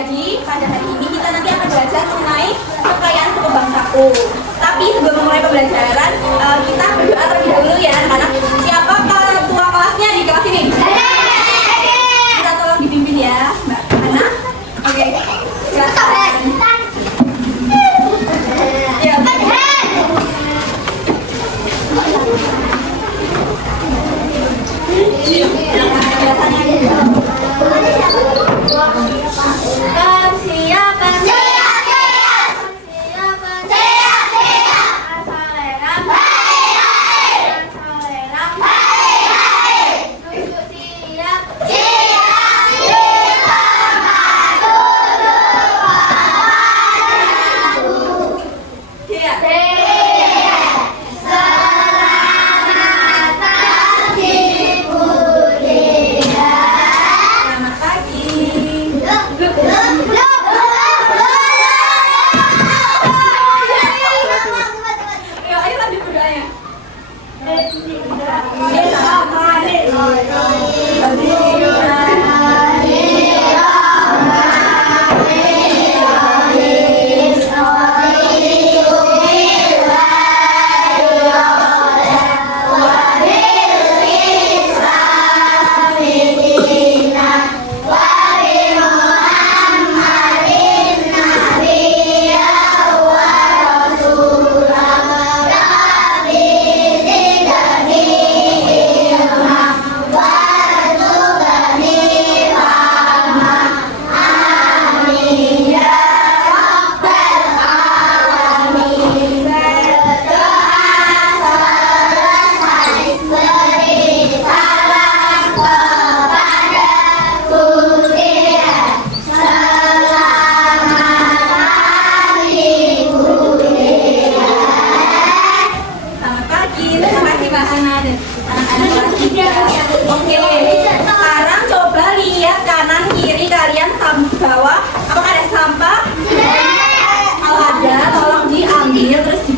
Jadi pada hari ini kita nanti akan belajar mengenai kekayaan suku bangsaku. Tapi sebelum memulai pembelajaran, kita berdoa terlebih dahulu ya anak-anak. Siapa ketua kelasnya di kelas ini? Kita tolong dipimpin ya Mbak Hana. Oke. Silakan. Ya.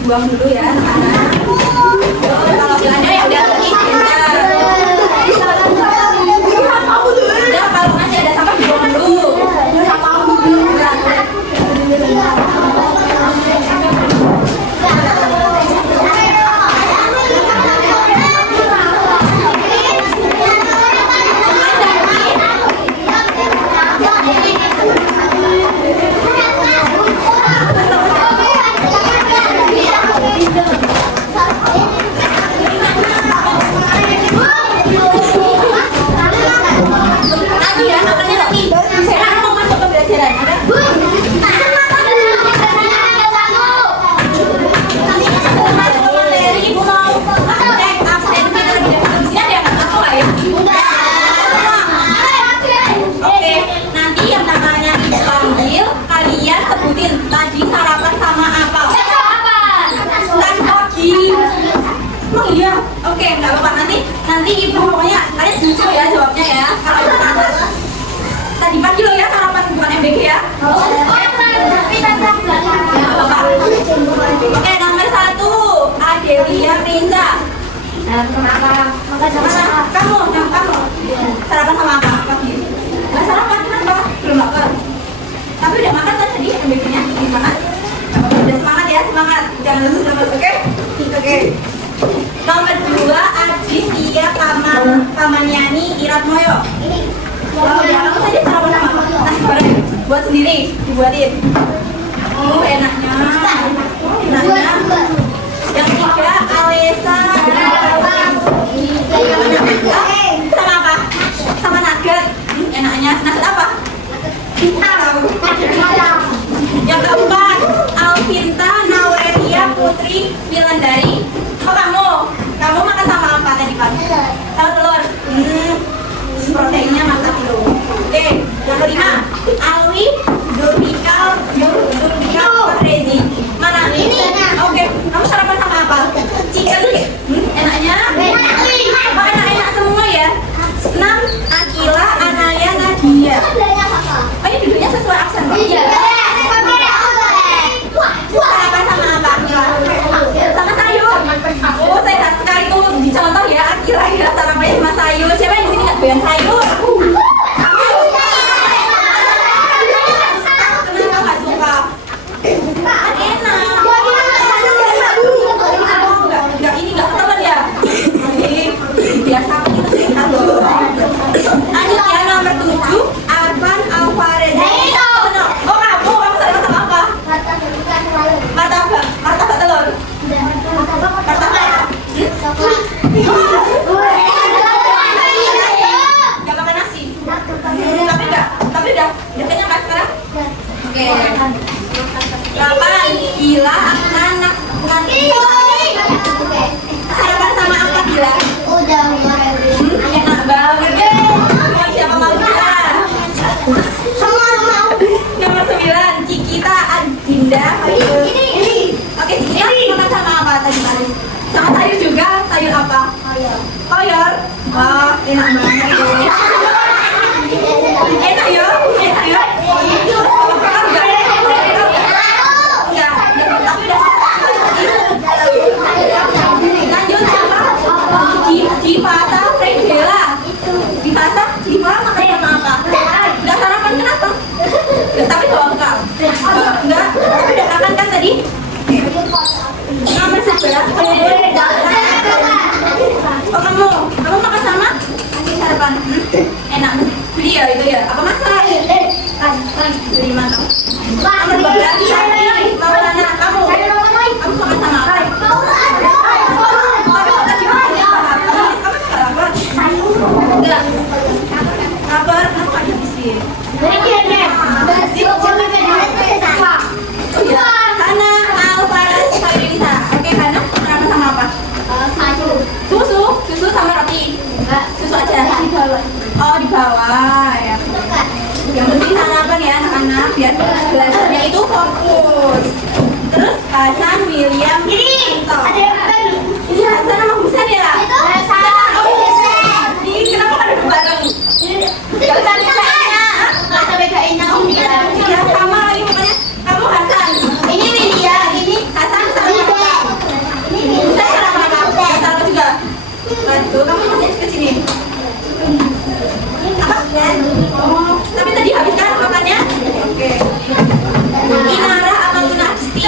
Buang dulu ya anak-anak. Kalau belanja ya udah pergi sebentar. Udah kalau masih ada sampah dibuang dulu. Oke, nggak apa-apa, nanti ibu pokoknya kalian jujur ya jawabnya ya. Kalau tadi pagi lo ya sarapan bukan MBG ya. Nggak apa-apa. Oke, nomor 1 Adelia Reza. Kenapa? Kamu sarapan sama apa pagi? Nggak sarapan kenapa? Belum lapar. Tapi udah makan kan tadi MBG-nya? Gimana? Udah semangat ya, semangat. Jangan lemes-lemes, oke? Oke. Nomor 2 Aditya Kamaniani Iratmoyo. Oh ya, kamu tadi sarapan sama apa? Nasi goreng. Buat sendiri, dibuatin. Oh enaknya. Yang 3 Alesa. Sama apa? Sama nugget. Enaknya nasi apa? Yang 4 Alvinta Naweria Putri Milandari. Oh kamu makan sama apa tadi pagi? Sama telur. Proteinnya mantap dulu. Oke, yang 5 Alwi Durmikal Rezi. Mana? Ini. Oke, kamu sarapan sama apa? Chicken. Enaknya? Oh, enak Enak banget itu. Enak ya? Enak ya? Enggak, tapi udah lanjut apa? Divasa Fredela. Diva makan sama apa? Udah sarapan kenapa? Tapi bawa enggak? Enggak, tapi udah makan kan tadi? Nomor 11 oh kamu makan sama? Sarapan? Enak, beli ya itu ya? Apa masak? Beli mana? Nomor 12 Maulana, kamu makan sama apa? Enggak. Kabar, kamu gak ada bisnis. Oh iya, Hana, Alvaras, Fairisa. Oke, Hana, sarapan sama apa? Susu sama roti. Susu aja. Oh, di bawah ya. Yang penting sarapan ya anak-anak biar belajarnya itu fokus. Terus Hasan, William, Tinto. Hasan sama Husan ya lah? Kenapa ada bareng? Gak usah bedainnya. Ya sama lagi pokoknya. Kamu Hasan. Ini William. Ini Hasan sama Husan. Husan sarapan apa? Sarapan juga. Bantu, kamu masih ke sini. Apa? Oh, tapi tadi habis kan makannya? Oke. Inara sama Tunasti.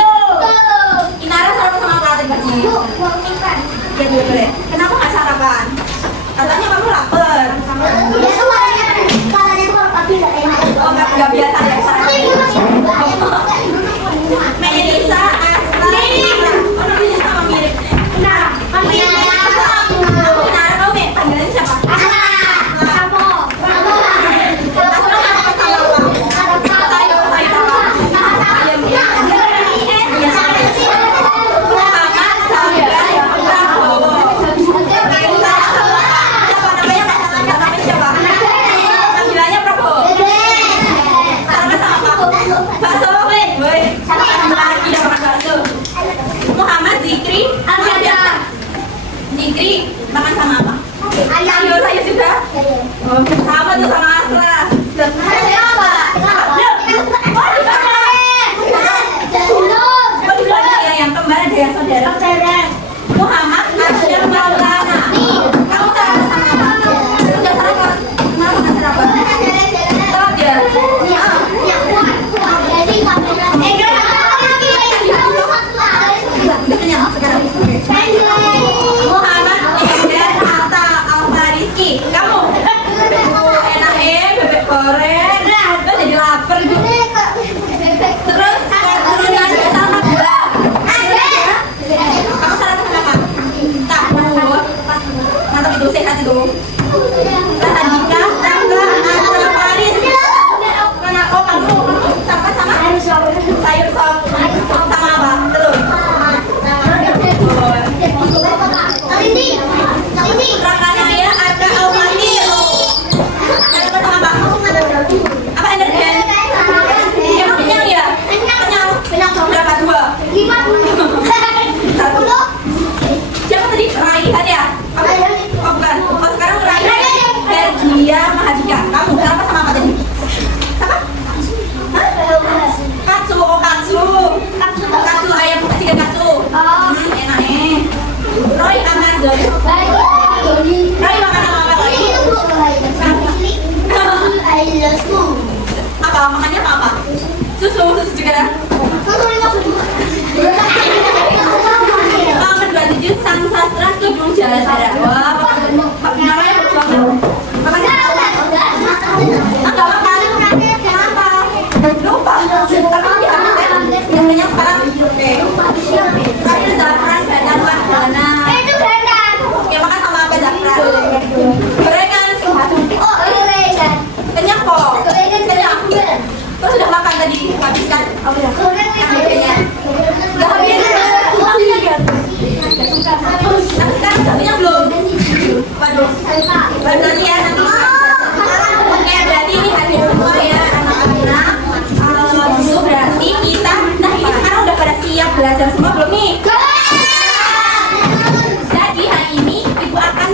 Inara sarapan sama apa tadi pagi? Ya dulu deh. Kenapa nggak sarapan? Katanya kamu lapar. Oh, nggak biasa ya sarapan. Melisa, Asla, oh namanya sama mirip. Inara, kamu panggilannya siapa? Zikri makan sama apa? Sayur juga? Oh, sama tuh sama Asra. Sayur apa? Oh, di belakang ya, yang kembar ada yang saudara. Muhammad, Asya, Maulana. Kamu sarapan sama apa? Udah sarapan? Kenapa nggak sarapan? Oh, dia. Udah kenyang sekarang. Muhammad, Eder, Atta, Alfariski. Kamu? Enak bebek goreng. Udah jadi lapar gitu. Terus turunan sama gula. Kamu sarapan sama apa? Tahu. Mantap itu, sehat itu. Radika, Rangga, Asra, Faris. Mana? Oh kamu sama sayur sop. Sama apa? Telur. Rakanaya, Arka, Almatir. Sarapan sama apa? Apa energen? Emang kenyang ya? Kenyang. Berapa? 2? 1. Siapa tadi? Raihan ya? Apa? Oh bukan. Oh sekarang Raihan. Hergia, Mahadika. Kamu sarapan sama apa tadi? Apa? Hah? Katsu. Oh katsu. Katsu ayam chicken katsu. Enak Roy Amazon. Roy makan apa Roy? Apa? Makannya apa? Susu juga. Nomor 27 Sang Sastra Kidung Jaladara. Wah, namanya bagus banget. Makanya enggak makan. Kenapa? Lupa. Tapi dihabiskan. Yang kenyang sekarang. Oke. Ada zafran, bandar, warna. Itu bandar. Oke, makan sama apa zafran? Gorengan. Oh, gorengan. Kenyang kok. Kenyang. Terus sudah makan tadi, habiskan. Oh ya. Gorengan. Enggak habis. Tapi sekarang udah kenyang belum? Waduh. Berarti ya nanti. Oke, berarti ini habis semua ya anak-anak. Itu berarti kita, nah ini sekarang udah pada siap belajar semua belum nih? Jadi hari ini ibu akan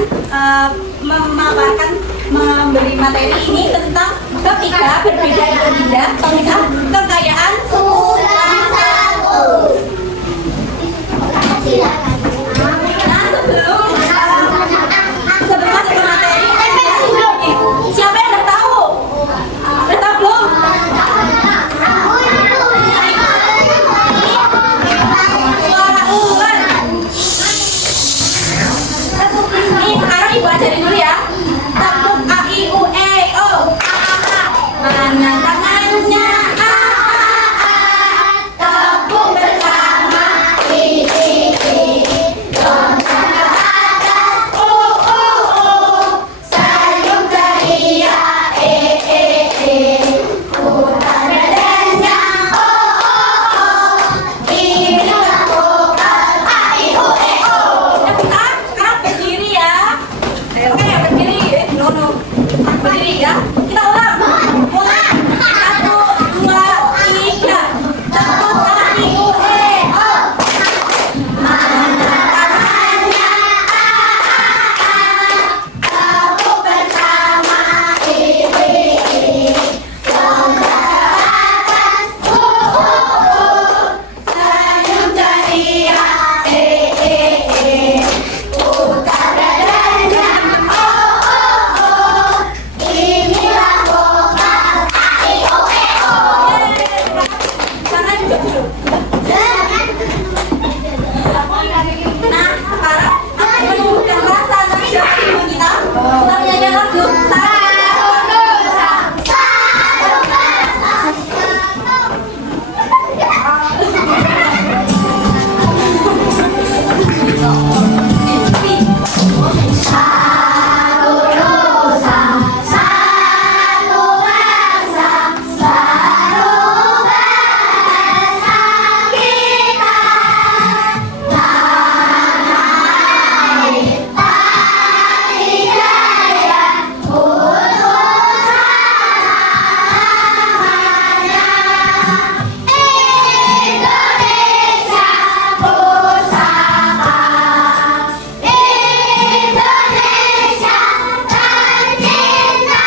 memberi materi ini tentang ketiga berbeda itu tidak tentang kekayaan suku bangsaku. Nah, sebelum masuk ke materi, siapa yang udah tahu? Udah tahu belum? Suara ular. Ini sekarang ibu ajarin dulu ya. Tepuk A I U E O. Mana tangannya? A A A. Tepuk bersama. I I I. Lompat ke atas. U U U. Senyum ceria. E E E. Putar badannya. O O O. Inilah vokal A I U E O. Udah bisa? Sekarang berdiri ya. Oke, berdiri. No. Berdiri ya. Kita ulang. Mulai. 1, 2, 3. Tepuk A I U E O. Mana tangannya? A A A. Tepuk bersama. I I I. Lompat ke atas. U U U. Senyum ceria. E E E. Putar badannya. O O O. Inilah vokal A I U E O. Jangan duduk. Nah, sekarang aku menumbuhkan rasa nasional kita. Kita menyanyi lagu Satu Nusa, Satu Bangsa. Satu Nusa, Satu Bangsa, Satu Bangsa kita. Tanah air, tanah jaya, putus namanya. Indonesia pusaka, Indonesia tercinta.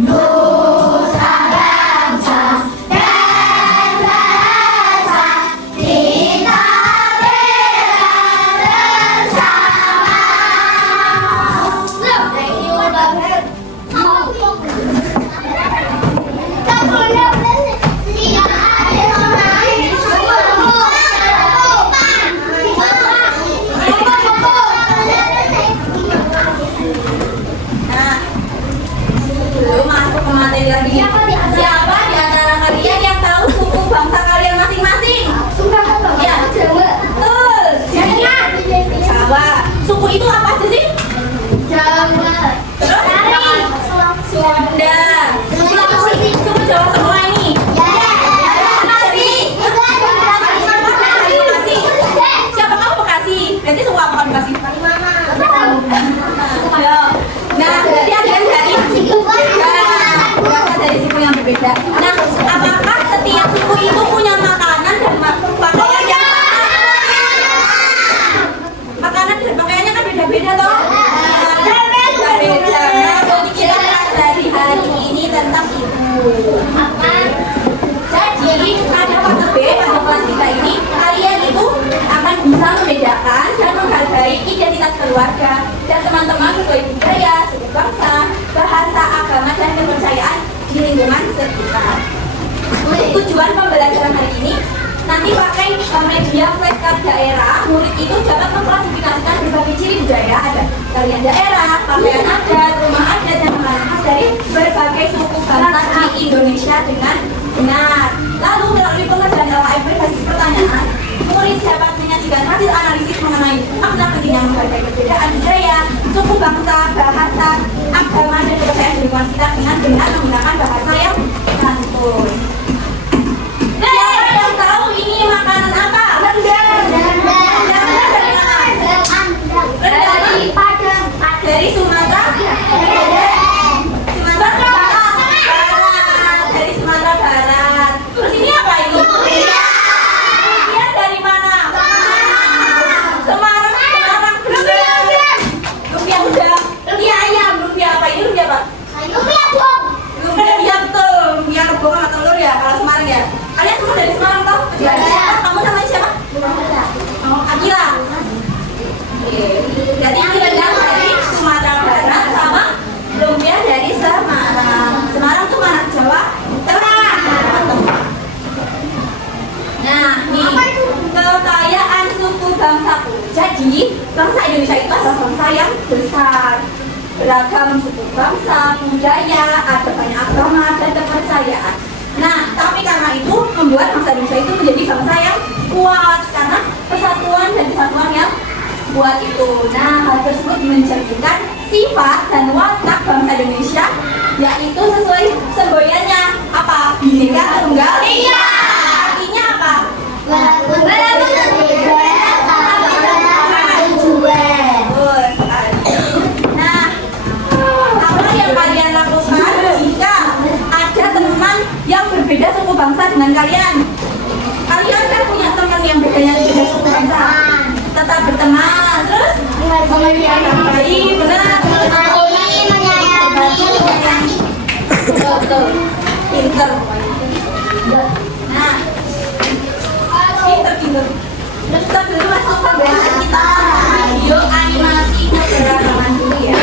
Nusa bangsa dan bahasa kita bela bersama. Thank you, Bapak. Nah, sebelum masuk ke materi lagi, siapa di antara kalian yang tahu suku bangsa kalian masing-masing? Ya, betul. Jawa. Suku itu apa aja sih? Terus? Sunda. Suku Jawa semua ini. Siapa kamu Bekasi? Berarti suku apa kamu Bekasi? Ya. Nah, berarti ada dari berasal dari suku yang berbeda. Nah, apakah setiap suku itu punya makanan dan pakaian yang makanan dan pakaiannya kan beda-beda toh? Beda-beda. Nah, jadi kita pelajari hari ini tentang itu. Jadi pada fase B, pada kelas 3 ini, kalian itu akan bisa membedakan dan menghargai identitas keluarga dan teman-teman sesuai budaya, suku bangsa, bahasa, agama, dan kepercayaan di lingkungan sekitar. Untuk tujuan pembelajaran hari ini, nanti pakai media flashcard daerah, murid itu dapat mengklasifikasikan berbagai ciri budaya, ada tarian daerah, pakaian adat, rumah adat, dan makanan khas dari berbagai suku bangsa di Indonesia dengan benar. Lalu melalui pengerjaan LKM berbasis pertanyaan, murid dapat menyajikan hasil analisis mengenai makna pentingnya menghargai perbedaan budaya, suku bangsa, bahasa, agama, dan kepercayaan di lingkungan sekitar dengan benar menggunakan bahasa yang santun. Siapa yang tahu ini makanan apa? Rendang. Rendang dari mana? Rendang dari Padang. Dari Sumatera. beragam suku bangsa, budaya, ada banyak agama dan kepercayaan. Nah, tapi karena itu membuat bangsa Indonesia itu menjadi bangsa yang kuat karena persatuan dan kesatuan yang kuat itu. Nah, hal tersebut mencerminkan sifat dan watak bangsa Indonesia, yaitu sesuai semboyannya apa? Bhinneka Tunggal Ika. Artinya apa? Nah, apa yang kalian lakukan jika ada teman yang berbeda suku bangsa dengan kalian? Kalian kan punya teman yang beda suku bangsa. Tetap berteman, terus baik, benar. Betul, pinter. Nah, pinter. Kita dulu masuk pembahasan kita video animasi keberagaman dulu ya.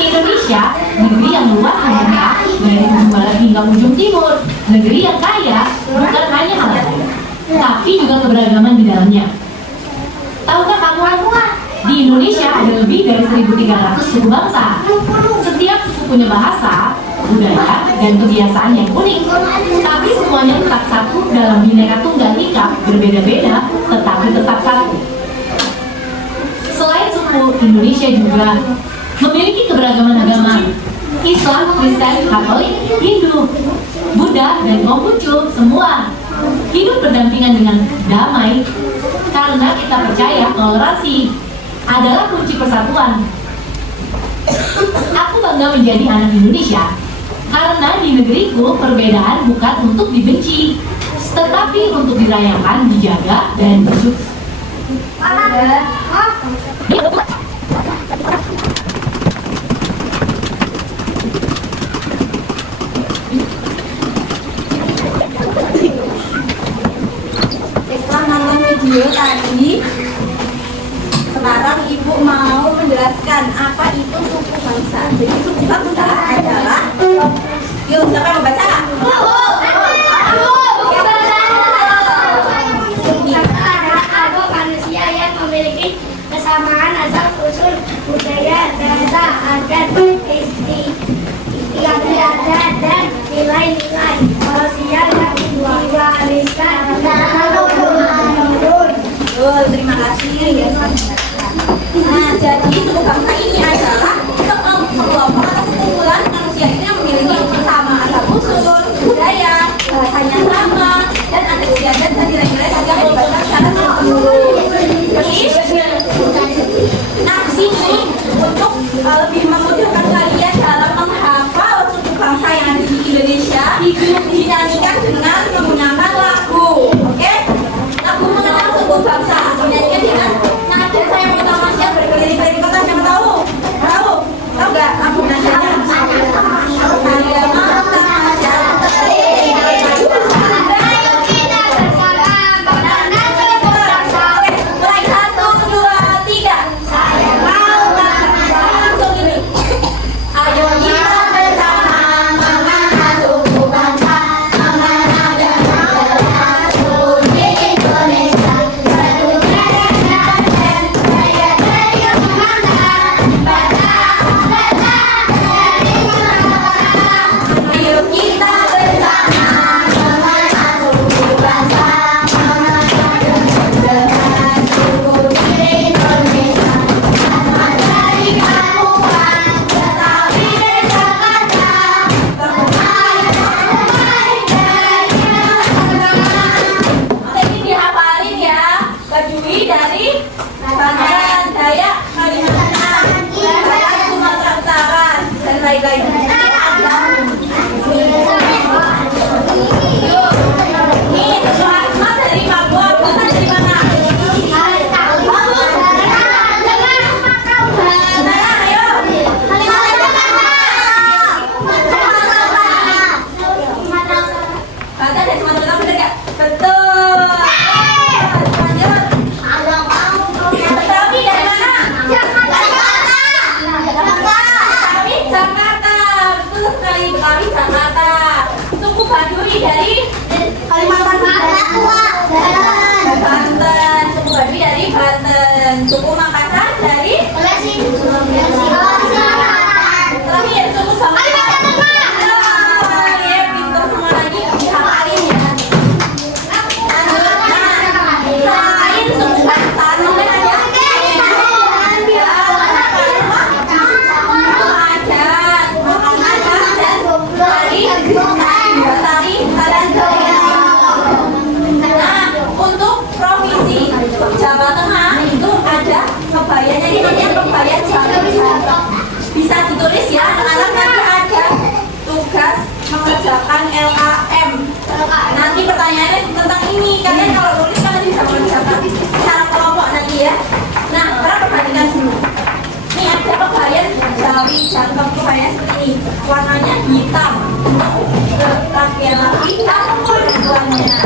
Indonesia, negeri yang luas membentang dari ujung barat hingga ujung timur, negeri yang kaya bukan hanya alam, tapi juga keberagaman di dalamnya. Tahukah kamu, di Indonesia ada lebih dari 1.300 suku bangsa. Setiap suku punya bahasa, budaya, dan kebiasaan yang unik. Tapi semuanya tetap satu dalam Bhinneka Tunggal Ika, berbeda-beda tetapi tetap satu. Selain suku, Indonesia juga memiliki keberagaman agama: Islam, Kristen, Katolik, Hindu, Buddha, dan Konghucu. Semua hidup berdampingan dengan damai karena kita percaya toleransi adalah kunci persatuan. Aku bangga menjadi anak Indonesia karena di negeriku perbedaan bukan untuk dibenci, tetapi untuk dirayakan, dijaga, dan bersyukur. Setelah nonton video tadi, sekarang ibu mau menjelaskan apa itu suku bangsa. Jadi suku bangsa adalah, yuk siapa yang mau baca? Ada manusia yang memiliki kesamaan asal usul, budaya, bahasa, adat, istiadat, dan nilai-nilai sosial yang diwariskan turun-temurun. Terima kasih. Nah, jadi suku bangsa ini adalah sekelompok atau sekumpulan manusia ini yang memiliki sama asal usul, budaya, bahasanya sama, dan adat istiadat dan nilai-nilai sosial yang dibaca secara turun-temurun. Nah, di sini untuk lebih memudahkan kalian dalam menghafal suku bangsa yang ada di Indonesia, dinyanyikan dengan menggunakan lagu. Oke? Lagu mengenal suku bangsa dinyanyikan dengan nada saya motivasi yang berkeliling-keliling kota. Siapa tahu? Tahu nggak lagu nadanya? Saya mata mulai 1, 2, 3. Saya mau langsung ini. Ayo kita bersama mengenal suku bangsa, mengenal dan mengenal suku Indonesia. Ayo kita bersama mengenal suku bangsa, mengenal dan mengenal suku Indonesia. Asal dari kampungan, tetapi dari Jakarta. Oke, ini dihafalin ya. Bajui dari Banten, Dayak, Kalimantan, Barat, Sumatera Utara, dan lain-lain. Nih, Asma dari Papua, Bapak dari mana? Mana, ayo. Bapak dari Sumatera Utara, bener nggak? Betul. Lanjut. Betawi dari mana? Jakarta. Jakarta. pertanyaannya tentang ini. Kalian kalau nulis kan nanti bisa mengerjakan secara kelompok nanti ya. Nah, sekarang perhatikan dulu. Ini ada pembahayaan dari jangkau pembahayaan seperti ini. Warnanya hitam. Laki-laki hitam perempuannya.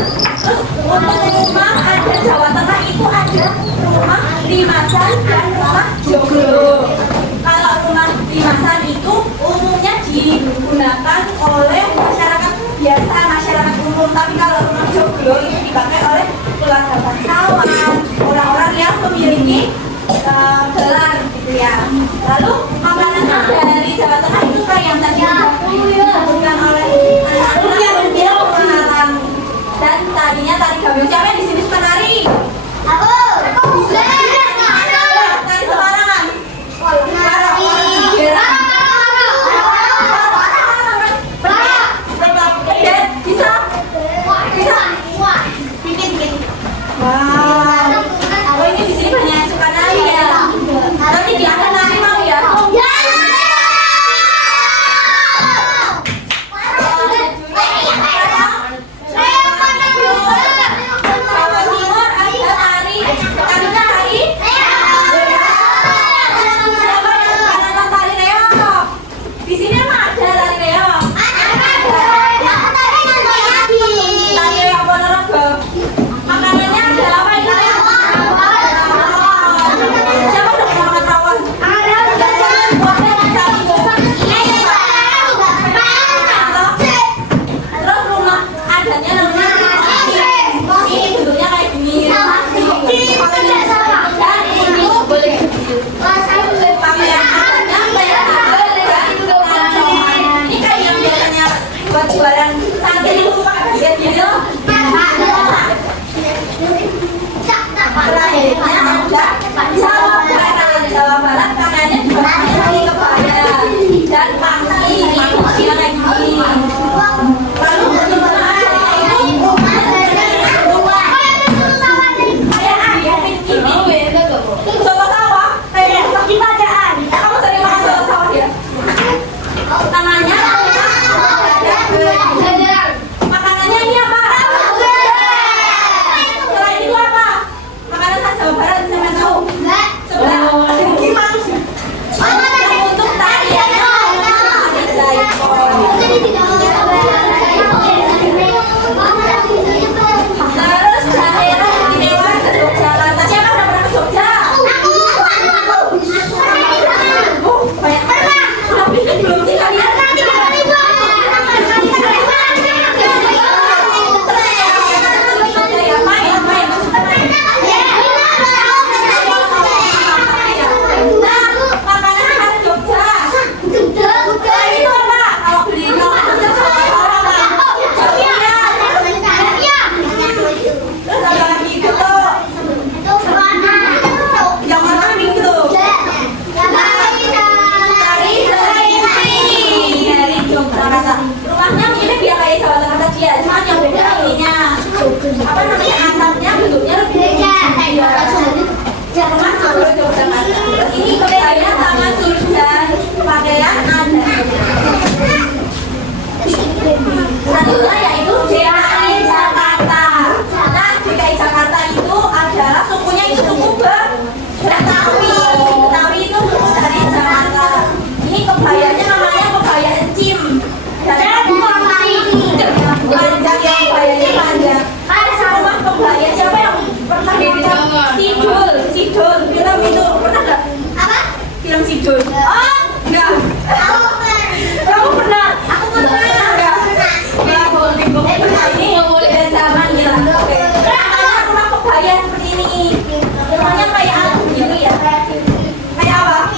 Terus untuk rumah ada Jawa Tengah itu ada rumah Limasan dan rumah Joglo. Kalau rumah Limasan itu umumnya digunakan oleh masyarakat biasa, masyarakat umum. Tapi kalau rumah Joglo itu dipakai oleh keluarga bangsawan, orang-orang yang memiliki gelar gitu ya. Lalu makanan dari Jawa Tengah itu kan yang tadi disebutkan oleh anak-anak yang mengarang. Dan tadinya tari gabung. Siapa yang di sini suka nari? Aku. Tari sembarangan. Bisa? Wow. Oh, ini di sini banyak yang suka nari ya. Nanti diangkat nari mau ya? Jawa Timur ada tari, tari. Siapa yang suka nonton tari reog? Di sini emang ada tari reog. Tari reog Ponorogo. Makanannya ada apa ini? Siapa udah pernah makan rawon? Terus rumah adatnya namanya ini bentuknya kayak gini. Dan ini boleh pakaian adatnya ini kayak yang biasanya buat jualan santri itu pakai bagian gitu. Selanjutnya ada Jawa Barat pakaiannya juga pakai kebaya dan pangsi itu kayak gini. Lalu untuk soto sawah kayak di padaan. Kamu sering makan soto sawah ya? Namanya makanannya ini apa? Selain itu apa? Makanan khas Jawa Barat sama tahu? Sebelah gimana? Untuk tariannya ada jaipong. Terus daerah istimewa Yogyakarta. Siapa udah pernah ke Jogja? Banyak banget. Udah bikin belum sih kalian? Rumahnya mirip ya kayak Jawa Tengah tadi ya, cuma yang beda ininya apa namanya atapnya bentuknya lebih rumah Joglo Yogyakarta. Terus ini bedanya sama surjan pakaian ada. Selanjutnya yaitu DKI Jakarta. Nah DKI Jakarta itu adalah sukunya itu suku Betawi. Betawi itu suku dari Jakarta. Ini kebayanya namanya kebaya encim. Dan panjang yang bayanya panjang. Ada rumah kebaya siapa yang pernah nonton Sidul film itu pernah nggak? Apa? Film Sidul. Oh enggak. Kamu pernah? Aku pernah. Enggak. Ini beda zaman ya. Oke. Ada rumah kebaya seperti ini. Rumahnya kayak apa gitu ya? Kayak apa?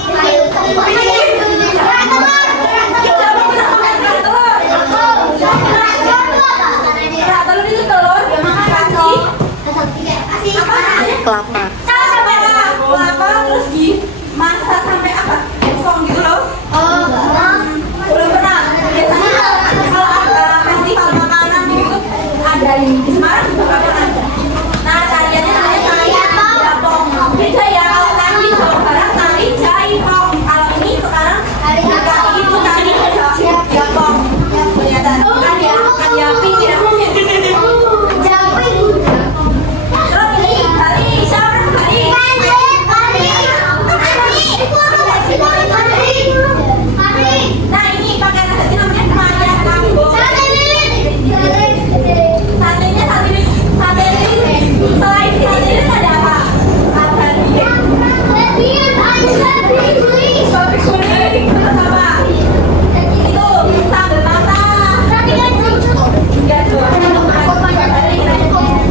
Telur itu telur, kasih apa? Kelapa. Kelapa terus dimasak sampai apa? Gosong gitu loh. Belum pernah. Biasanya kalau ada festival makanan gitu ada ini di Semarang juga pernah ada. Nah tariannya namanya tari Japong. Beda ya kalau tadi Jawa Barat tari Jaipong. Kalau ini sekarang itu tari Japong. Kelihatan kan ya pink ya. Babi kuning. Terus apa? Itu sambal matah. Enggak tuh.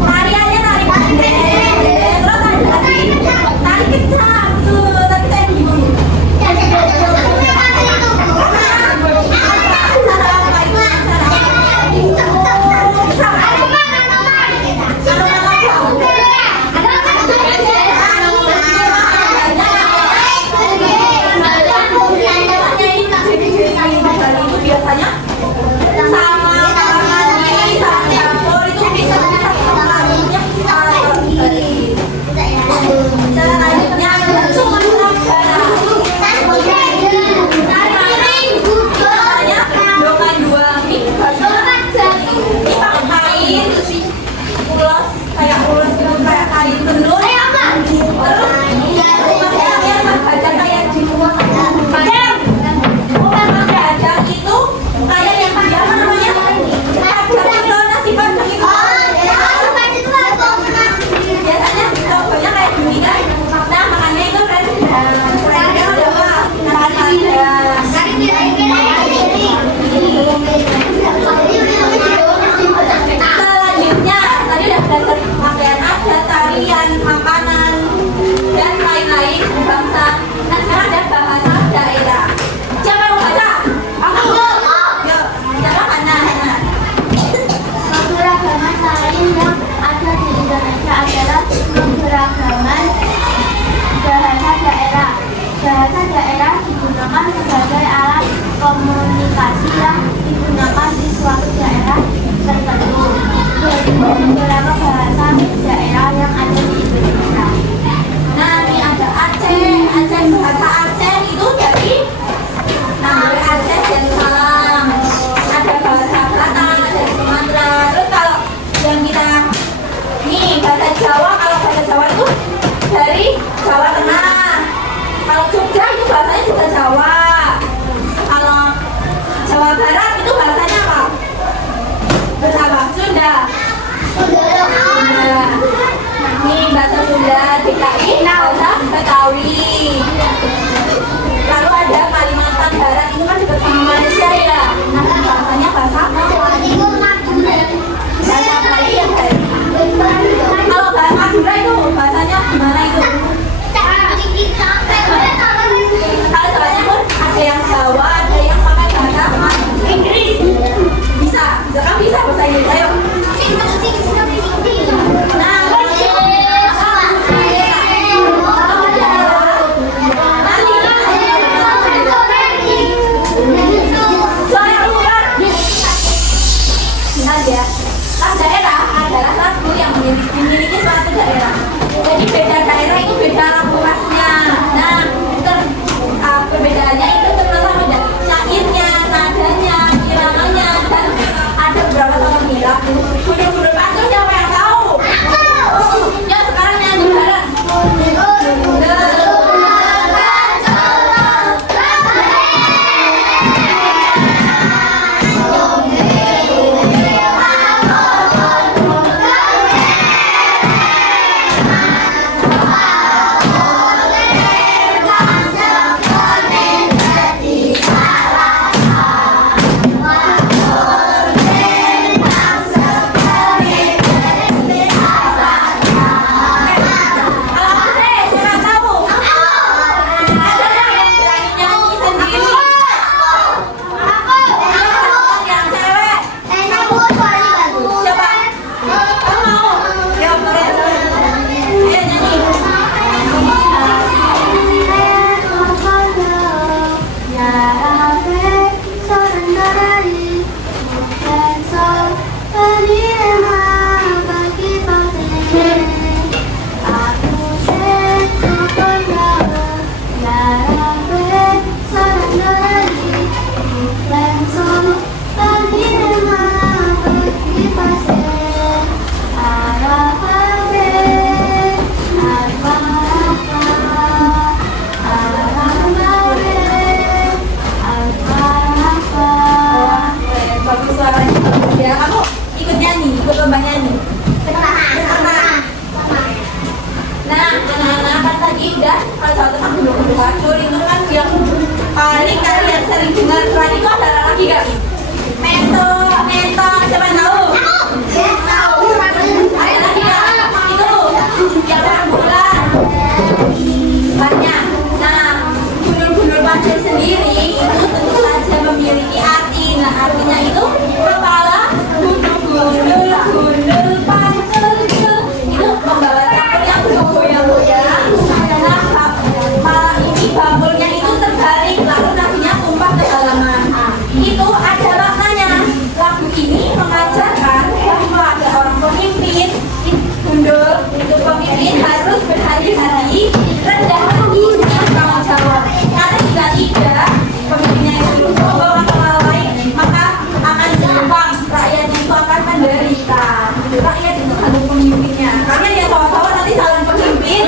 Tariannya tari pendek. Terus ada lagi tari kecak tuh. Tapi saya bingung. Biasanya sama makanan sama campur itu bisa lanjutnya cara lanjutnya langsung biasanya dongan dua mie pakai kain ulos kayak ulos gitu kayak kain tenun terus yang baca kayak di rumah kadang itu kayak yang dia apa namanya kadang itu nasi padang itu biasanya logonya kayak gini kan nah makannya itu keren udah apa selanjutnya tadi udah belajar pakaian adat tarian makanan dan lain-lain bangsa. Nah sekarang ada bahasa daerah. Siapa yang mau baca? Aku. Yuk, siapa Hana? Keberagaman lain yang ada di Indonesia adalah keberagaman bahasa daerah. Bahasa daerah digunakan sebagai alat komunikasi yang digunakan di suatu daerah tertentu. Beberapa bahasa daerah yang ada di Indonesia. Nah, ini ada Aceh bahasa Aceh itu dari Nambah Aceh dan Salam. Ada bahasa Batak dari Sumatera. Terus kalau yang kita nih bahasa Jawa, kalau bahasa Jawa itu dari Jawa Tengah. Kalau Jogja itu bahasanya juga Jawa. Kalau Jawa Barat itu bahasanya apa? Bahasa apa? Sunda. Ini bahasa Sunda, DKI, bahasa Betawi. Lalu ada Kalimantan Barat, itu kan dekat sama Malaysia ya. Nah, bahasanya bahasa apa lagi yang dari? Kalau bahasa Madura itu bahasanya gimana itu? Kalau soalnya pun ada yang Jawa, ada yang pakai bahasa Inggris. Bisa kan bisa bahasa Inggris. Ayo. Nah, ya, kan daerah adalah satu yang memiliki suatu daerah. Jadi beda daerah itu beda luasnya. Nah, perbedaannya itu ternyata beda syairnya, nadanya, iramanya, dan ada beberapa sama bilang. Bener-bener pasti siapa yang tahu? Yuk sekarang nyanyi bareng. dengar selain itu ada lagi gak? Mento, siapa yang tahu? Tahu. Ada lagi gak? Itu yang orang bola. Banyak. Nah, gundul-gundul pasir sendiri itu tentu saja memiliki arti. Nah, artinya itu kepala gundul pasir itu membawa campur yang bergoyang-goyang. Nah, ini bambolnya itu terbalik lalu nasinya tumpah ke halaman. Itu ada maknanya. Lagu ini mengajarkan bahwa ada orang pemimpin gundul itu pemimpin harus berhati-hati, rendah hati, bertanggung jawab. Karena jika tidak, pemimpinnya itu sombong atau lalai, maka akan gampang rakyat itu akan menderita. Rakyat itu harus pemimpinnya. Karena yang tahu-tahu nanti calon pemimpin,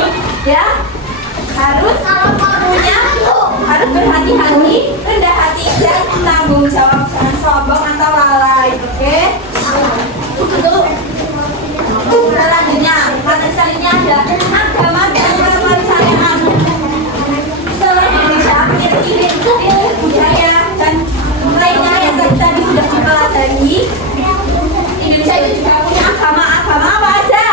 ya harus berhati-hati, rendah hati dan tanggung jawab, jangan sombong atau lalai. Oke? Untuk selanjutnya, materi selanjutnya ada agama dan kepercayaan. Seluruh Indonesia memiliki budaya dan lainnya yang tadi sudah dipelajari. Indonesia itu juga punya agama apa aja?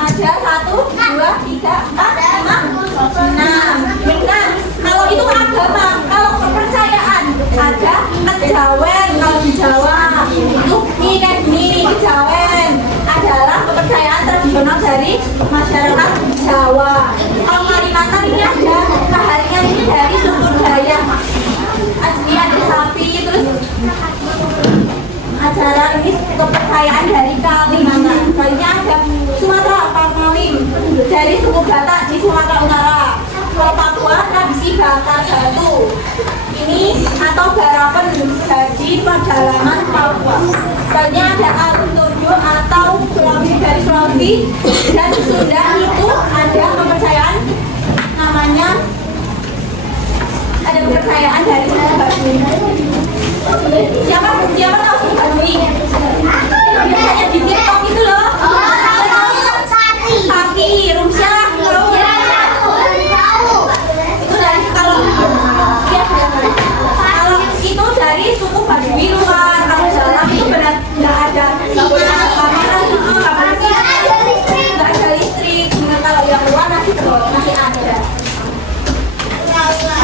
Ada 1, 2, 3, 4, 5, 6. Nah, kalau itu agama, kalau kepercayaan ada kejawen. Kalau di Jawa itu ini kejawen adalah kepercayaan tradisional dari masyarakat Jawa. Kalau Kalimantan ini ada keharingan ini dari suku Dayak. Asli ada sapi, terus acara ini kepercayaan dari Kalimantan. Selanjutnya ada Sumatera, Pakualim dari suku Batak di Sumatera Utara. Kalau Papua tradisi bakar batu ini atau garapan dari pedalaman Papua. Selanjutnya ada Alun-Tunjuk atau Sulawesi dari Sulawesi, dan Sunda itu ada kepercayaan namanya ada kepercayaan dari suku Baduy. Siapa tahu suku Baduy? Biasanya di TikTok itu loh. Saki, Rusyah, itu dari kalau itu dari suku Baduy luar. Kalau dalam itu benar nggak ada kamera itu, nggak ada listrik. Kalau yang luar masih ada.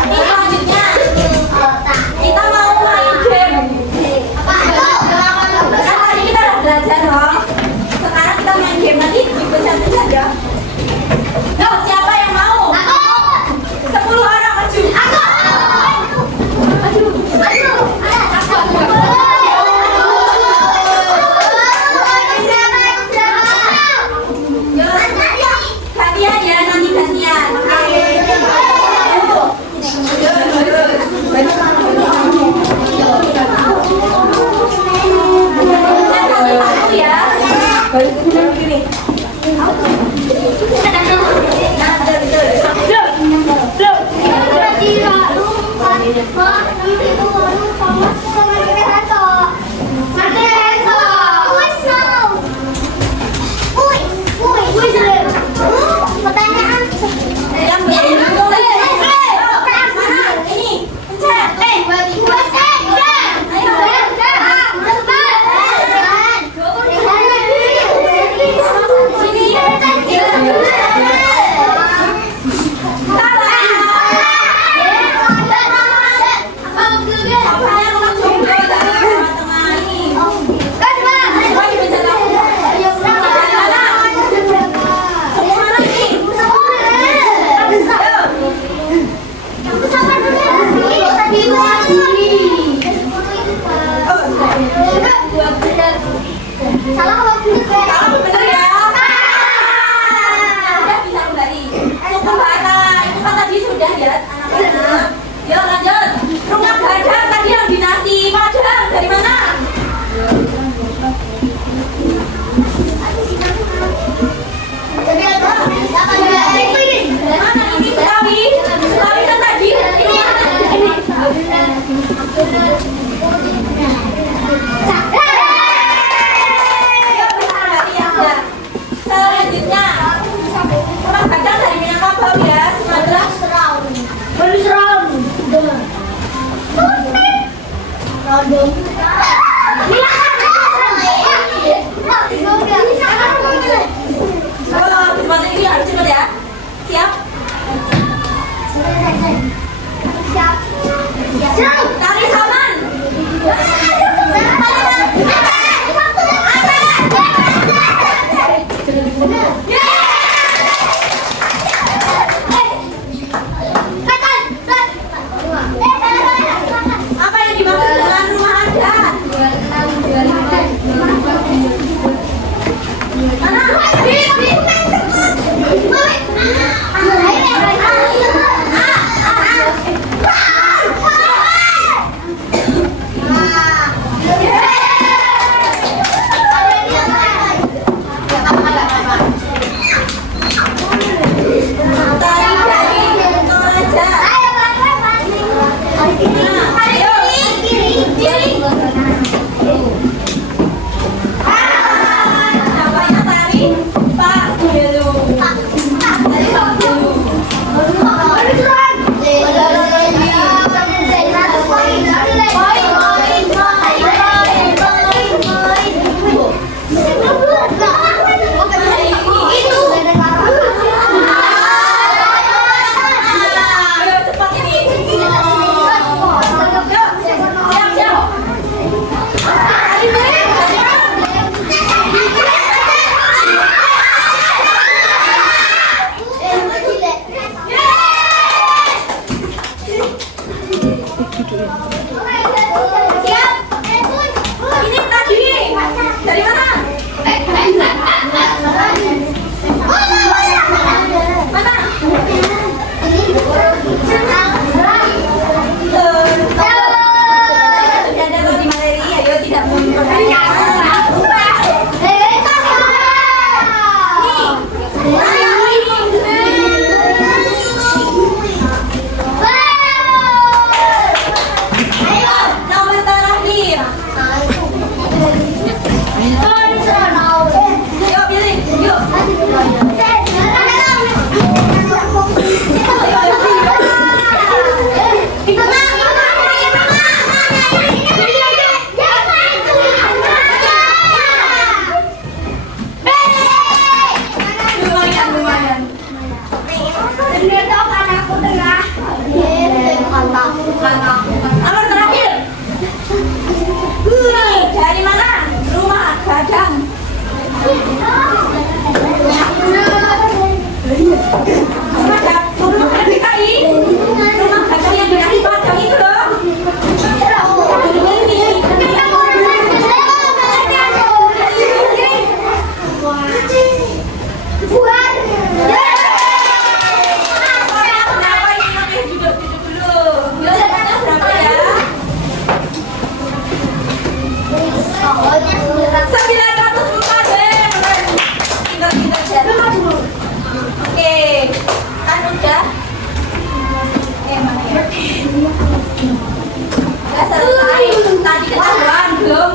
Ini selanjutnya kita mau main game. Kan tadi kita udah belajar loh. Sekarang kita main game, nanti dipencet-pencet ya. Yo, siapa yang mau? 10 orang maju. Aku. Kesempatan ini harus cepat ya. Siap? Tari saman. Apa yang dimaksud dengan rumah adat? Ini tadi dari mana? Sudah ada di materi, ayo tidak nomor terakhir. Yuk pilih, yuk. Lumayan. Nomor terakhir. Dari mana? Rumah gadang. Rumah DKI. Rumah gadang yang dikasih Padang itu loh. Kenapa ini pakai duduk dulu? Yuk, datanya berapa ya? 904 deh. Pintar-pintar jalan. Oke, kan udah. Mana ya? Udah selesai. Tadi ketahuan belum?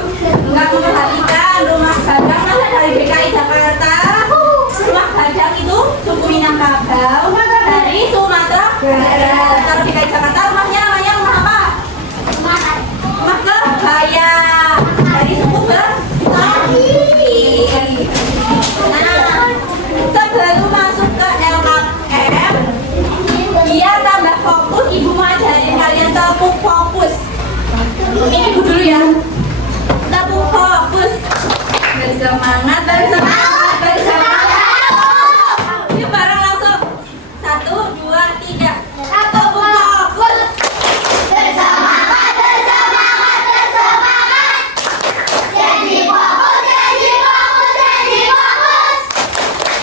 Nggak memperhatikan rumah gadang masa dari DKI Jakarta. Rumah gadang itu suku Minangkabau dari Sumatera Barat. Kalau DKI Jakarta rumahnya namanya rumah apa? Rumah kebaya dari suku Betawi. Nah, sebelum masuk ke LKM, dia tambah fokus, ibu mau ajarin kalian tepuk fokus. Ini ibu dulu ya. Tepuk fokus. Bersemangat, bersemangat, bersemangat. Yuk bareng langsung. 1, 2, 3. Tepuk fokus. Bersemangat, bersemangat, bersemangat. Jadi fokus, jadi fokus, jadi fokus.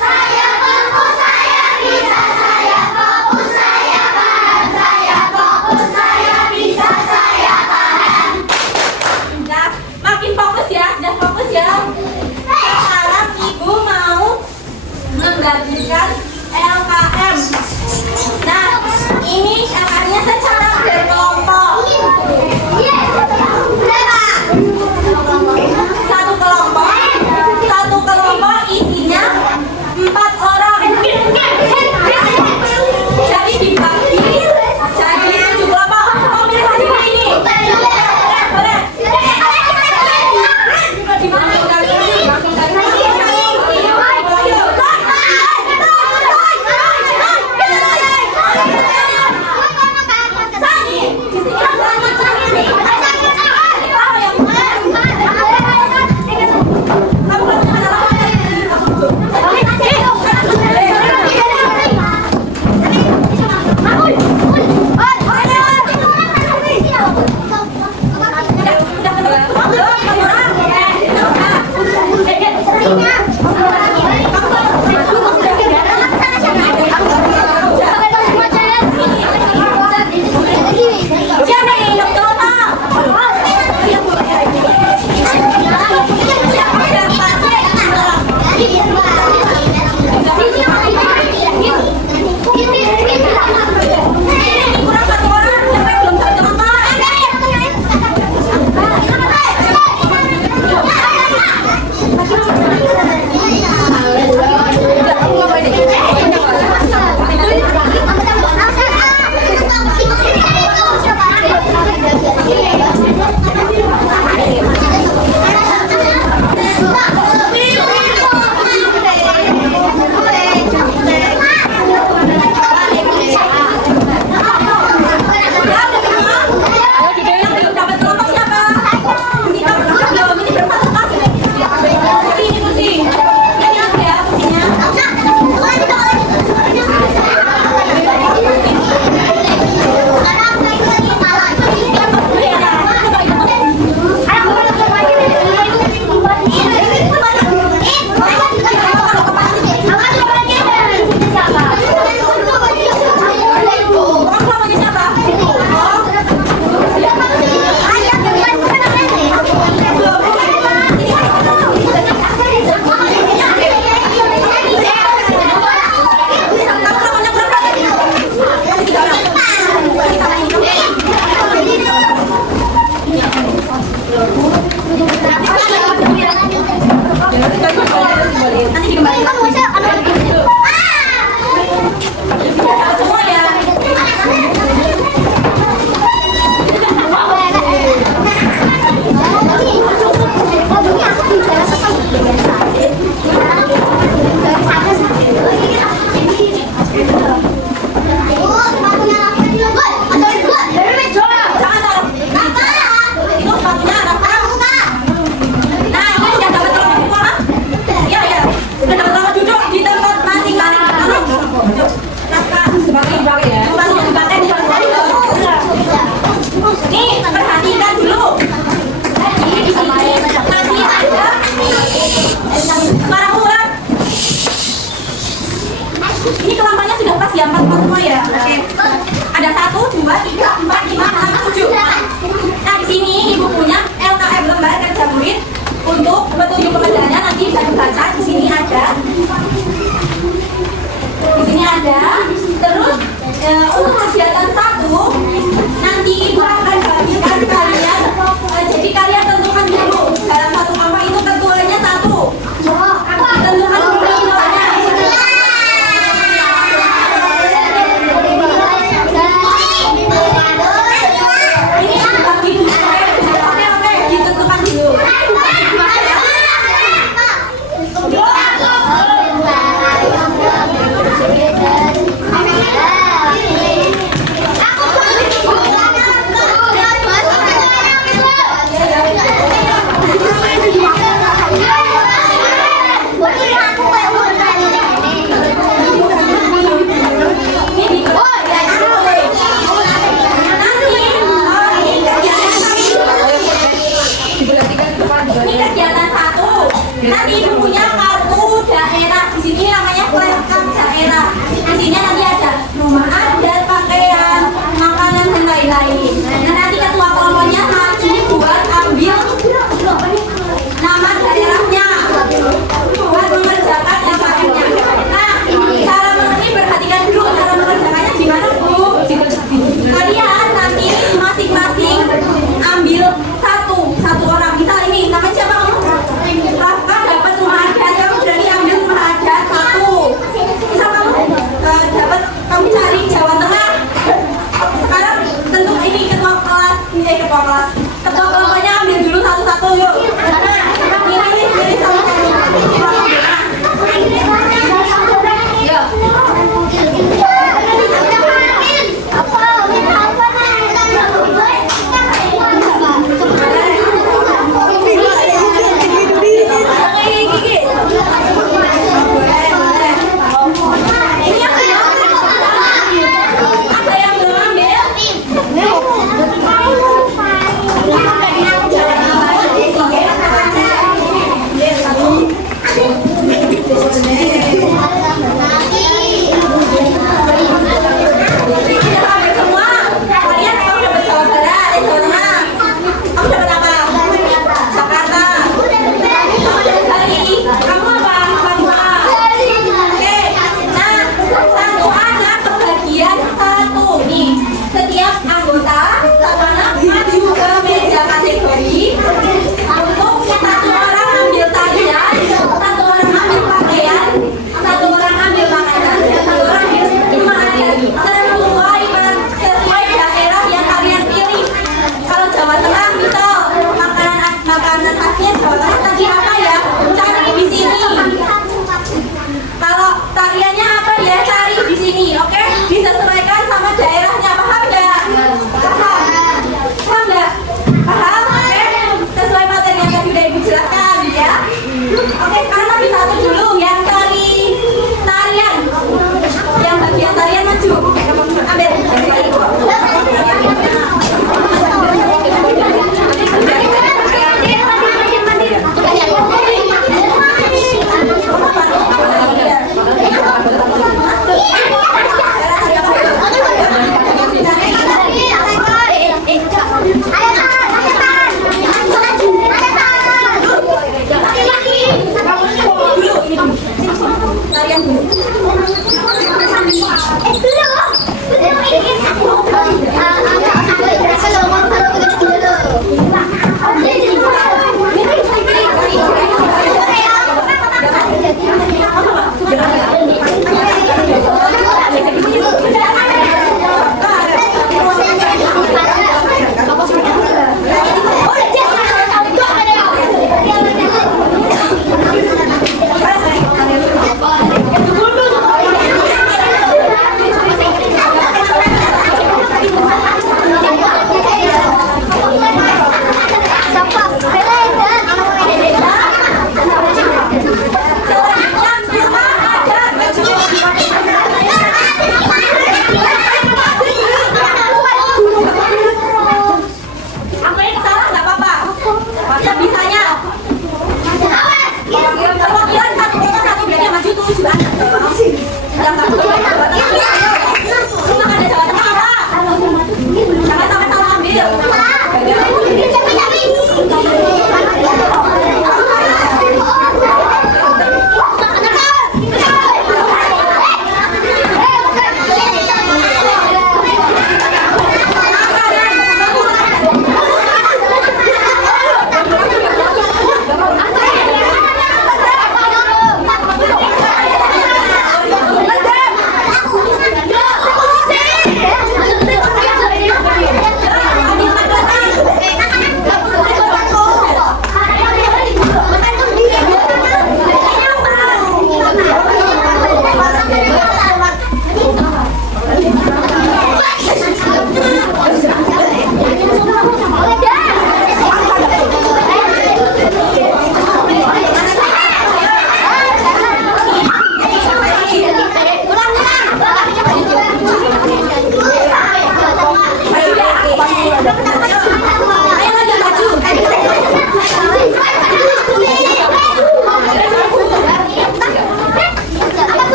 Saya fokus, saya bisa, saya fokus, saya paham, saya fokus, saya bisa, saya paham. Nah, makin fokus ya, sudah fokus ya. Sekarang kita Nanti Ibu punya kartu daerah. Di sini namanya flashcard daerah. Di sini nanti ada rumah adat, pakaian, makanan dan lain-lain. Nah, nanti ketua kelompoknya nanti buat ambil nama daerahnya, buat mengerjakan LKM-nya. Nah, cara mengerti perhatikan dulu cara mengerjakannya gimana Bu? Kalian nanti masing-masing ambil satu orang. Misal ini namanya siapa Bu? Rafka dapat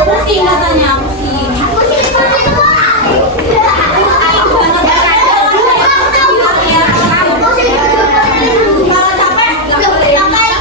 Pusing katanya, pusing. Kalau capek, nggak boleh. Apa ya?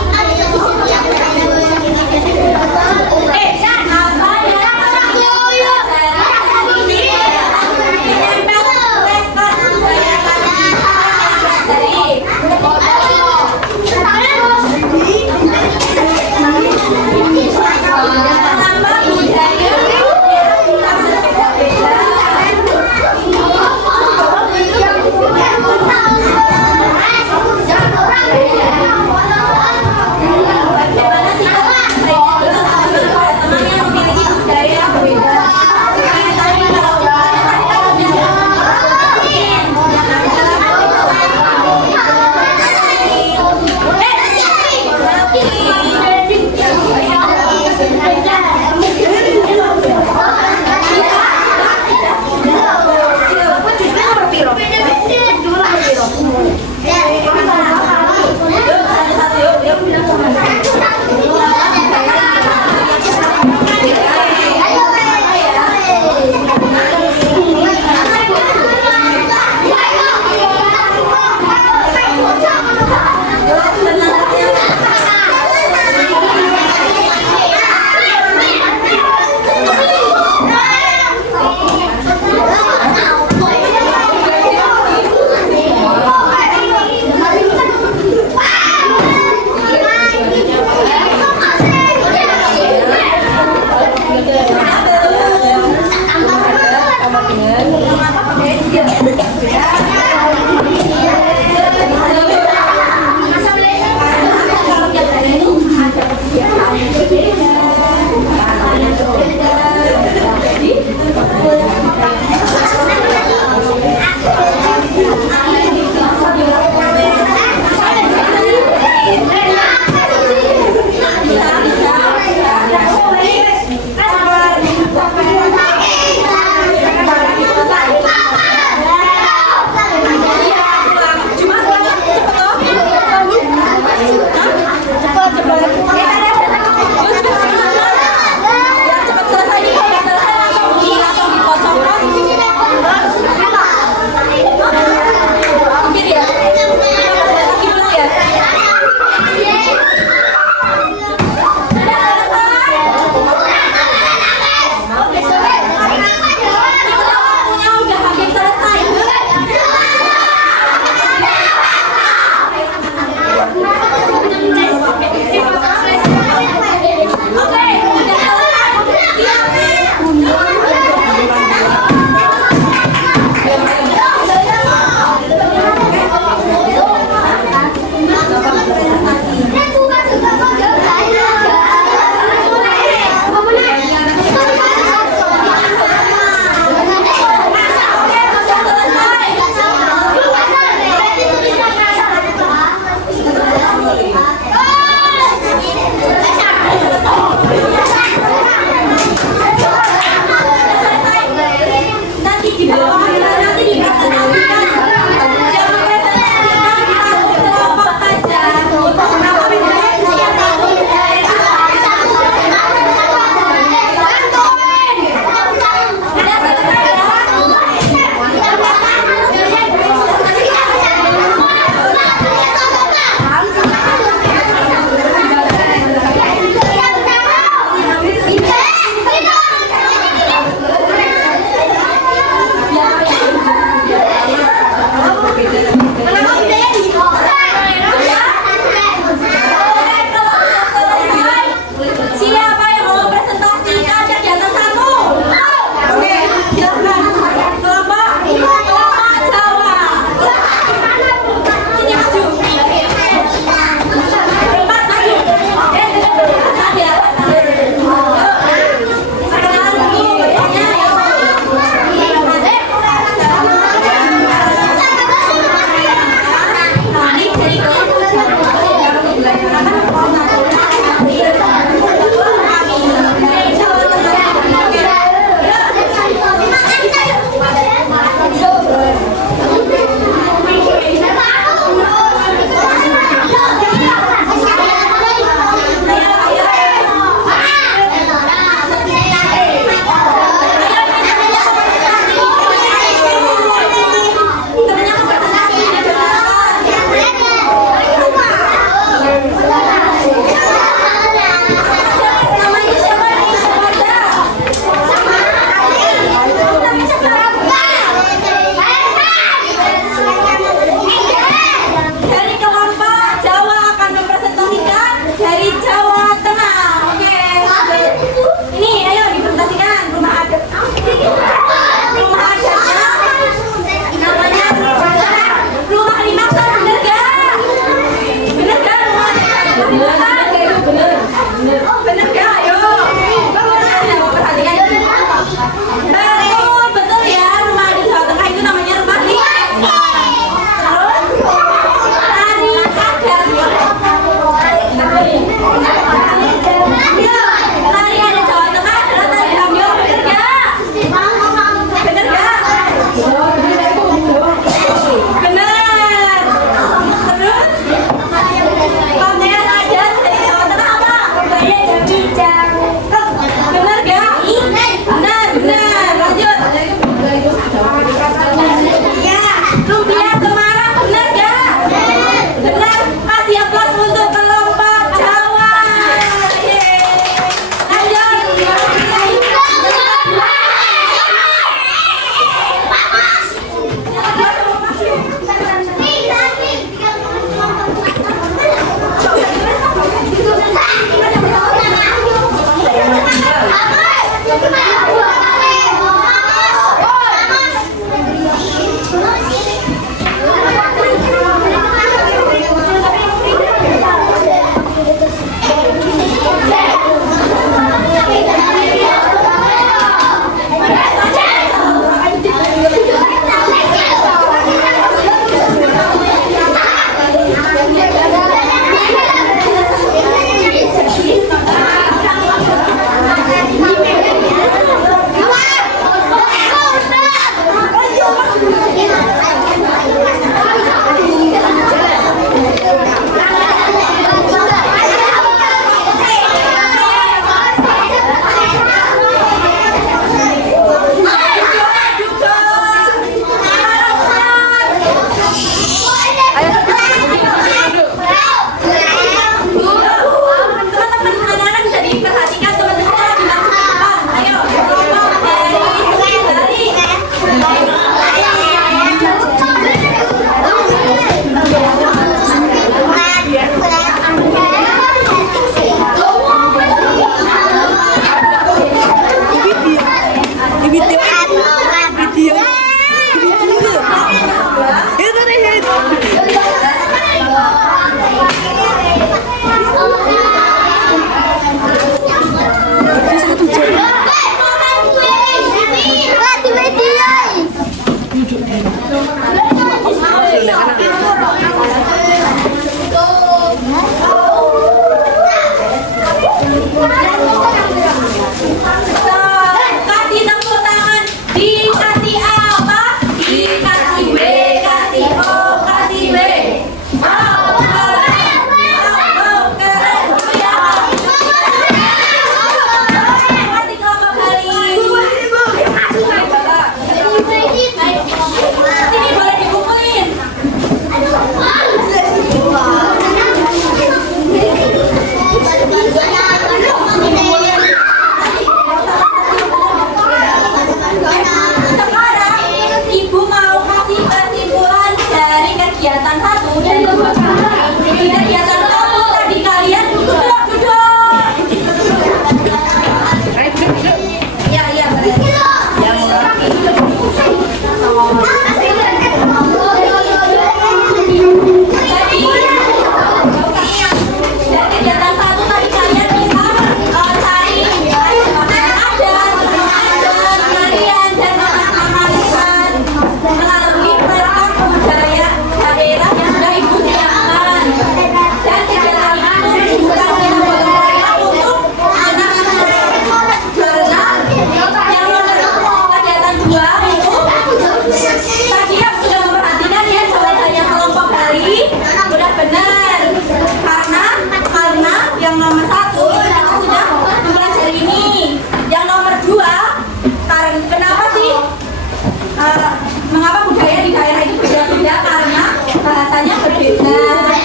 mengapa budaya di daerah itu beda-beda? Karena bahasanya berbeda,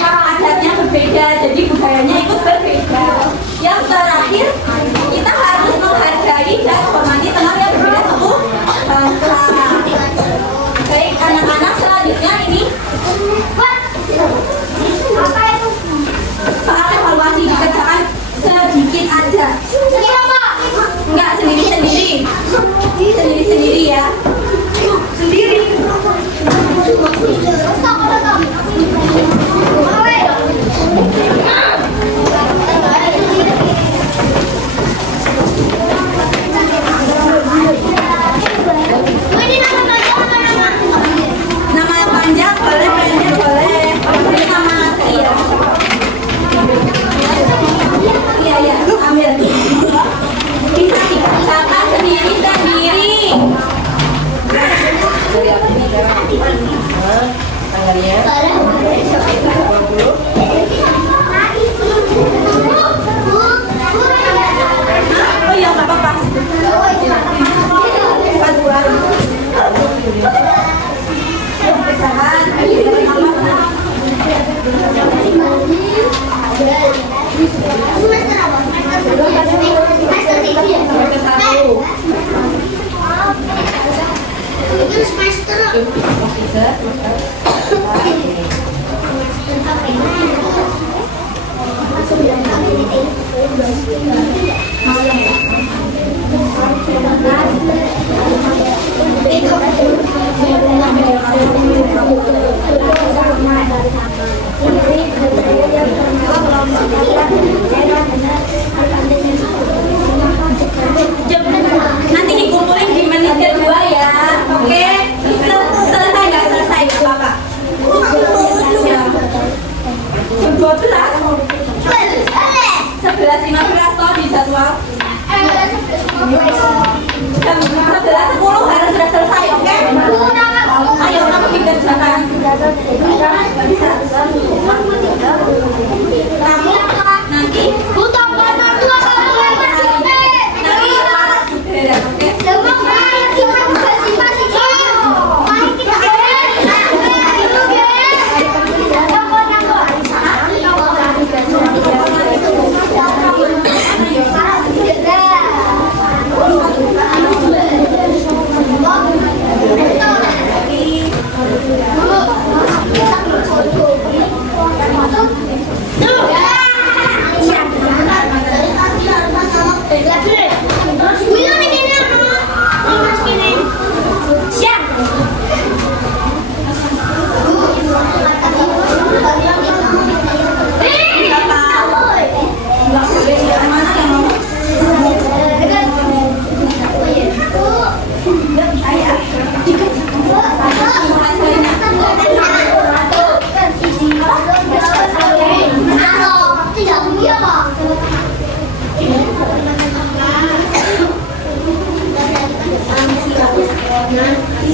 adatnya berbeda, jadi budayanya ikut berbeda. Yang terakhir, kita harus menghargai dan hormati teman yang berbeda suku bangsa. Baik anak-anak, selanjutnya ini soal evaluasi dikerjakan sedikit aja. Enggak, sendiri-sendiri ya. Sendiri. Nama panjang boleh, pendek boleh. Ini nama saya. Iya, ambil. Bisa dibacakan sendiri-sendiri. Oh iya, nggak apa-apa. Nanti dikumpulin di menit kedua ya. Oke, selesai nggak selesai nggak apa-apa. Jam 11:15 toh di jadwal. Jam 11:10 harus sudah selesai, oke? Ayo kamu dikerjakan. Kamu nanti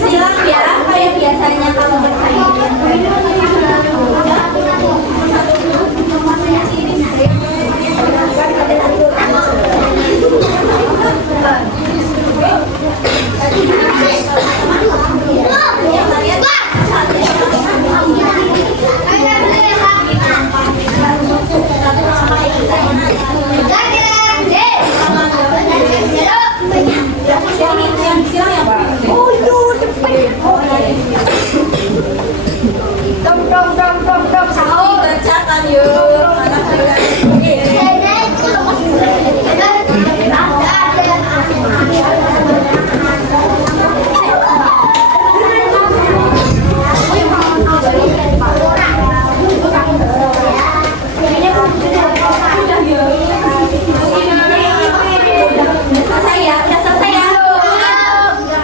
siap ya, kayak biasanya kalau bersaing. Dikerjakan yuk, selesai ya, udah selesai ya.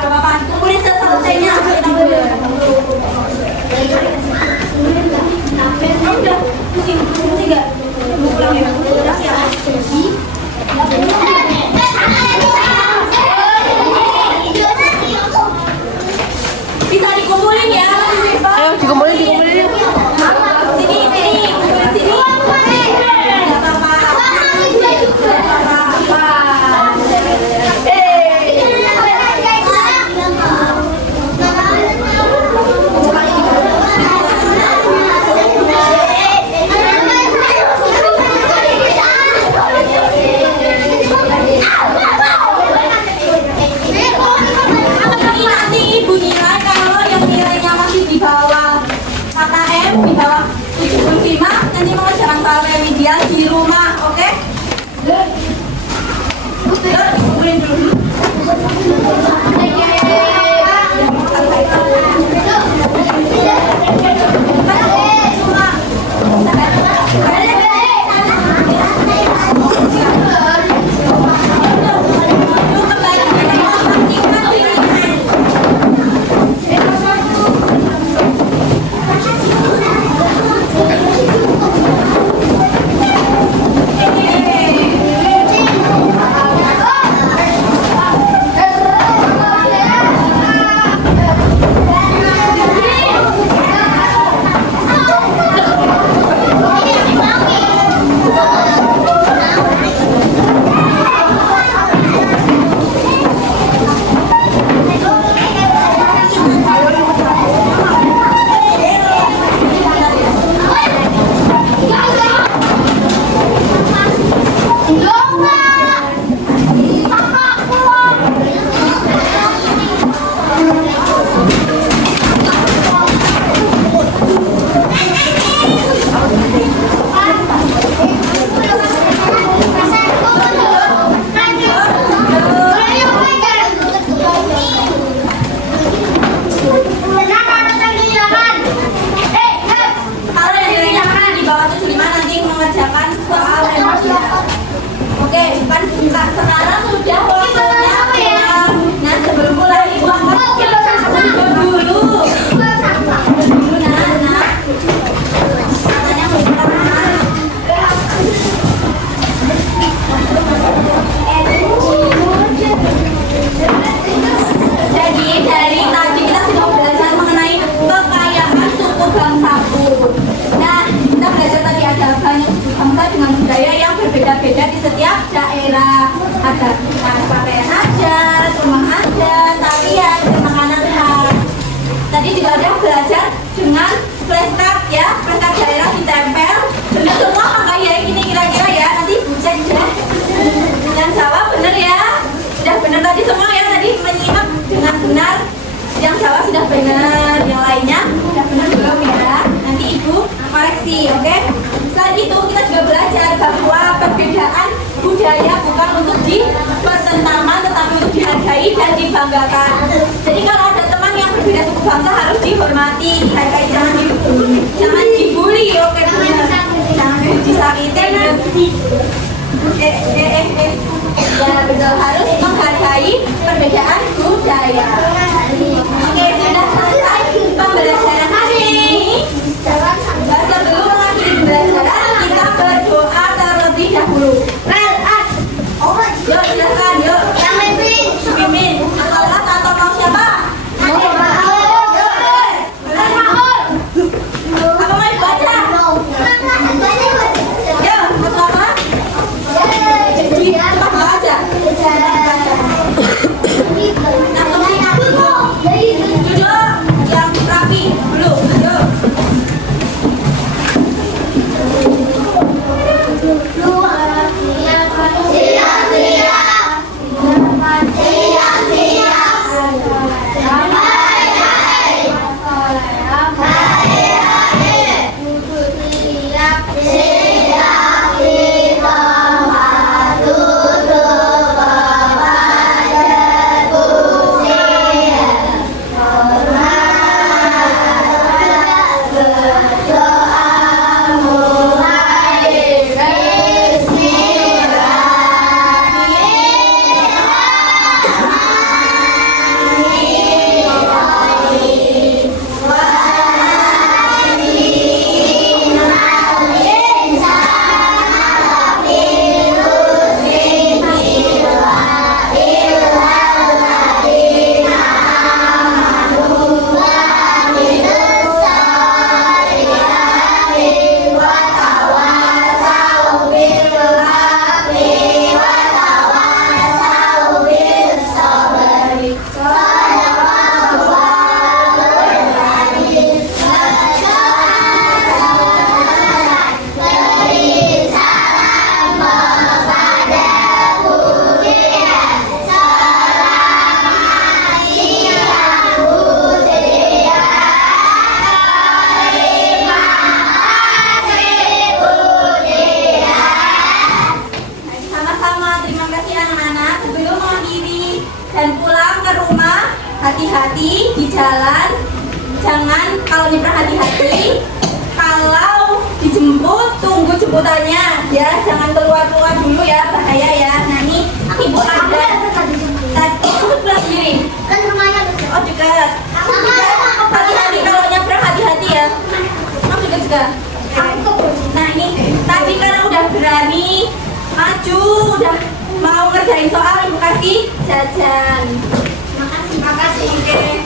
Bapak kumpulin selesainya. Udah, pusing nggak? Mau pulang ya? Udah siap. Bisa dikumpulin ya. Ayo dikumpulin. Sini, kumpulin sini. Nggak apa-apa. soal remedial di rumah, oke? Yuk, dikumpulin dulu. Sekarang sudah waktunya pulang. Nah, sebelum mulai dulu. Nah. Katanya mau pulang. Jadi dari tadi kita sudah belajar mengenai kekayaan suku bangsa Pur. Nah, kita belajar tadi ada banyak suku bangsa dengan budaya yang berbeda-beda di setiap daerah. Ada pakaian adat, rumah adat, tarian, dan makanan khas. Tadi juga ada belajar dengan flashcard ya, flashcard daerah ditempel. Benar semua kakak ya, ini kira-kira ya, nanti cek deh. Yang jawab benar ya, sudah benar tadi semua ya, tadi menyimak dengan benar. Yang jawab sudah benar, yang lainnya sudah benar belum ya? Nanti ibu koreksi, oke? Selain itu kita juga belajar bahwa perbedaan budaya bukan untuk dipertentangkan tetapi untuk dihargai dan dibanggakan. Jadi kalau ada teman yang berbeda suku bangsa harus dihormati, dihargai, jangan dibully, oke benar. Jangan disakitin. Ya betul, harus menghargai perbedaan budaya. Oke, sudah selesai pembelajaran hari ini. Sebelum mengakhiri pembelajaran, kita berdoa terlebih dahulu. Yuk, silakan, yuk. Mimin, atau mau siapa? Apa mau dibaca? Yuk, atau apa? Cepat bawa aja. Atau mau duduk? ya, jangan keluar-keluar dulu ya, bahaya ya. Nah ini ibu ada. Tadi sebelah kiri. Kan rumahnya Oh dekat. Hati-hati kalau nyebrang, hati-hati ya. Kamu juga. Nah ini tadi karena udah berani maju, udah mau ngerjain soal, ibu kasih jajan. Makasih. Oke.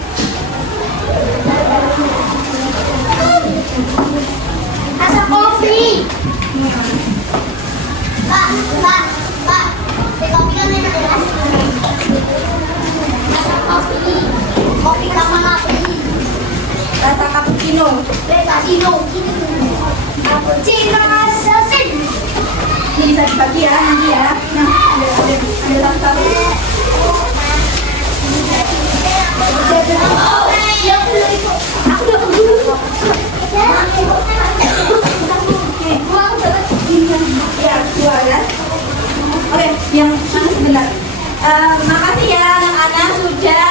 rasa kopi. Pak, kopi kan enak ya. Rasa kopi. Kopi sama kopi. Rasa cappuccino. Cappuccino. Cappuccino rasa sin. Ini bisa dibagi ya nanti ya. Nah, ada satu. Aku udah dulu. Ya, dua ya. Oke, yang mana sebentar. Makasih ya anak-anak sudah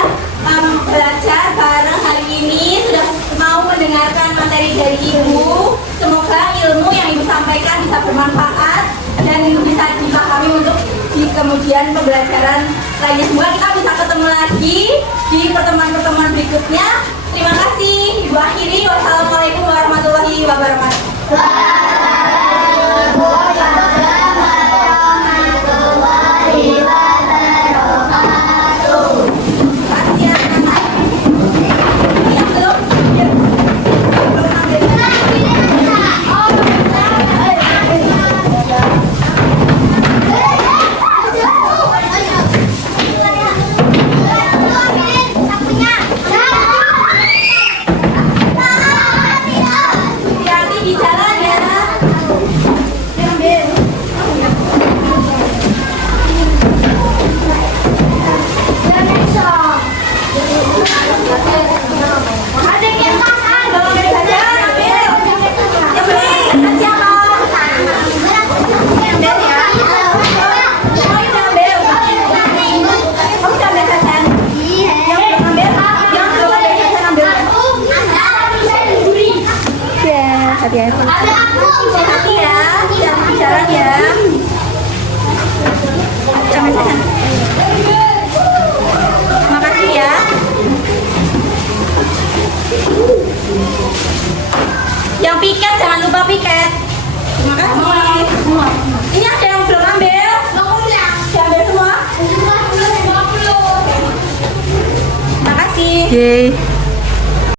belajar bareng hari ini, sudah mau mendengarkan materi dari ibu. Semoga ilmu yang ibu sampaikan bisa bermanfaat dan bisa dipahami untuk di kemudian pembelajaran lainnya. Semoga kita bisa ketemu lagi di pertemuan-pertemuan berikutnya. Terima kasih. Ibu akhiri. Wassalamualaikum warahmatullahi wabarakatuh. Hati-hati di jalan ya. Ambil. Ada yang pasang. Bawa ambil saja, ambil. Yang beli, nanti apa? Ambil ya. Oh, ini ambil. Kamu udah ambil jajan? Yang belum ambil? Yang belum ambil jajan ambil. Ya, hati-hati. Hati ya, jangan di jalan ya. Jangan jalan. Makasih ya. Yang piket jangan lupa piket. Terima kasih. Ini ada yang belum ambil? Diambil semua. Makasih.